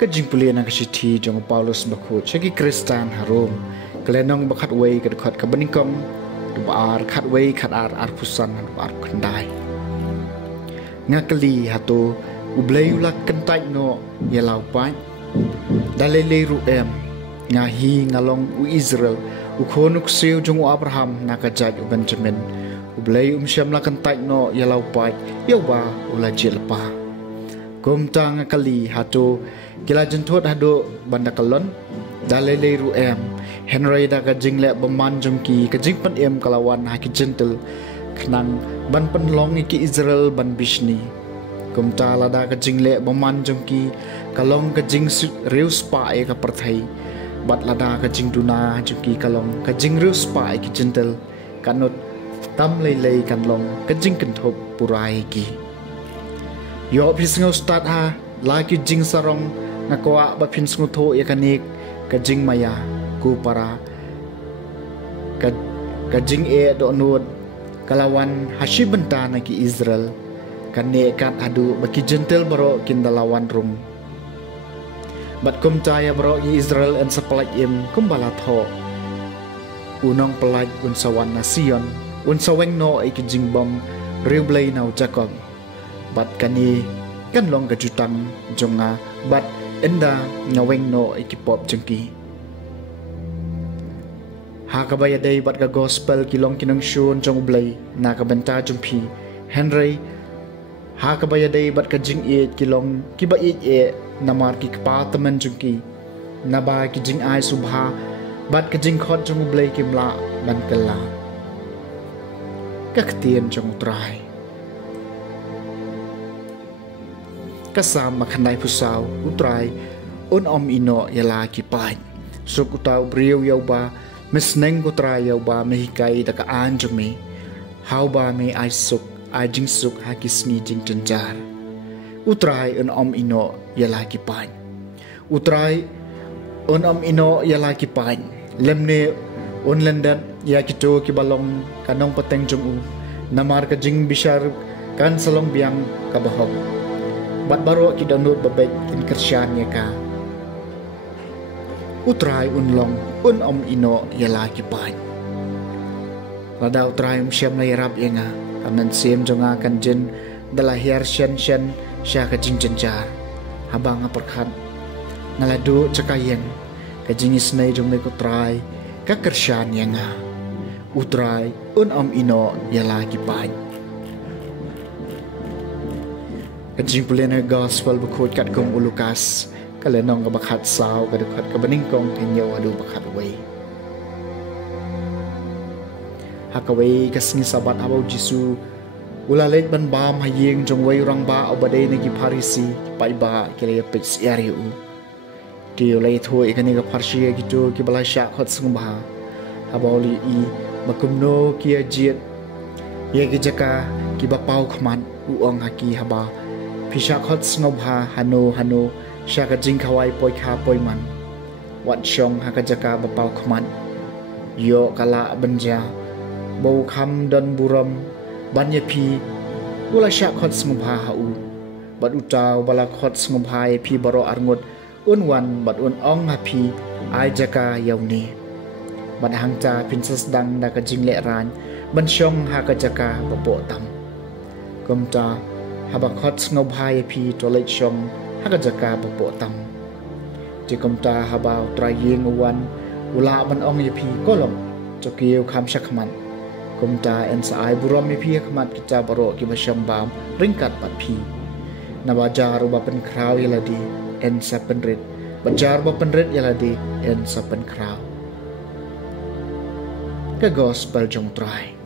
Kajing pulian ang kasiti jong Paulus bakut syagi Kristan harum kelenong bakat wei kedekot kebeningkong dubaar kat wei kat ar pusan dubaar kendai ngakeli hatu ublei ulak kentai no yalau pai dalele ruem ngahi ngalong u Israel u khonuk siu jong Abraham nakajaj u Benjamin ublei syam la kentai no yalau pai yawa ulajil pa Kumta ngakali hatu kila jentut hadu banda kalon dalele ruem Henry da kajing le beman jongki kajing pan em kalawan haki gentle kenang ban penlong iki Israel ban bishni kumta lada kajing le beman jongki kalong kajing reus pa e ka perthai bat lada kajing duna jongki kalong kajing reus pa e ki gentle kanut tam lei kanlong kajing kenthop purai ki Yo pisngo start ha laki jing sarong nakwa ba pinsngo tho yakanik kajing maya ku para kajing e do nod kalawan hasibenta naki Israel kane kat adu baki gentle baro kindalawan rum bat kum taya baro Israel en sapalak im kumbala tho unong pelaj un sawan nasion un saweng no e kijing bom riublay nau Jacob bat kani kan long kajutang jonga bat enda ngaweng no ikipop jengki hakabaya day bat ka gospel kilong kinang shun jong ublay na kabenta jumpi Henry hakabaya day bat ka jing e kilong kiba e namar ki kapataman jengki naba ki jing ai subha bat ka jing khot jong ublay kimla ban kala kaktien jong utray kasam makhandai pusau utrai un om ino yala ki pai suk utau briu yauba mesneng utrai yauba mehikai da ka anjumi hauba me ai suk ai jing suk hakis ni jing tenjar utrai un om ino yala ki pai utrai un om ino yala ki pai lemne un lendan ya kito ki balong kanong pateng jung namar ka jing bishar kan salong biang kabahog bat baro ki download babek in kersyan ya ka utrai unlong un om ino yala ki pai lada utrai syam la yarab yenga kanan sim jonga kan jen dala hiar shen sya ka jing jenjar habang perkhat ngaladu cakayeng ka jingis nei jong me utrai ka kersyan yenga utrai un om ino yala ki pai Kajing pulian gospel bakut kat kum Lukas kalenong ka bakat saw kadukhat ka baningkong kinyaw adu bakat way hakaway kasngi sabat abaw Jisu ulalet ban bam hayeng jong way urang ba obaday nagi parisi paiba kilaya pits yariu di ulay tho ikani ka parsi gitu ki bala syak khot sungba abaw li i makumno ki ajit ye ki jaka ki bapau khman uong haki haba Pisha khot ngobha hano syaka jing khawai poi kha poi man wat shong hakajaka bapau khman yo kala banja bau kham dan buram banya pi ula syak khot ngobha hau bat utau bala khot ngobha pi baro arngot unwan bat un ong hapi ai jaka yauni bat hangta princess dang da ka jing le ran ban shong hakajaka bapo tam kumta habakot ngobhai pi toilet shong hakajaka bapo tam jikomta habau traying wan ula ban ong yapi kolom tokiu kham shakman kumta en sa ai buram mi phi khmat kita baro ki basam bam ringkat pat phi na bajar ba pen kraw yaladi en sa penrit bajar ba penrit yaladi en sa pen kraw. The gospel jong try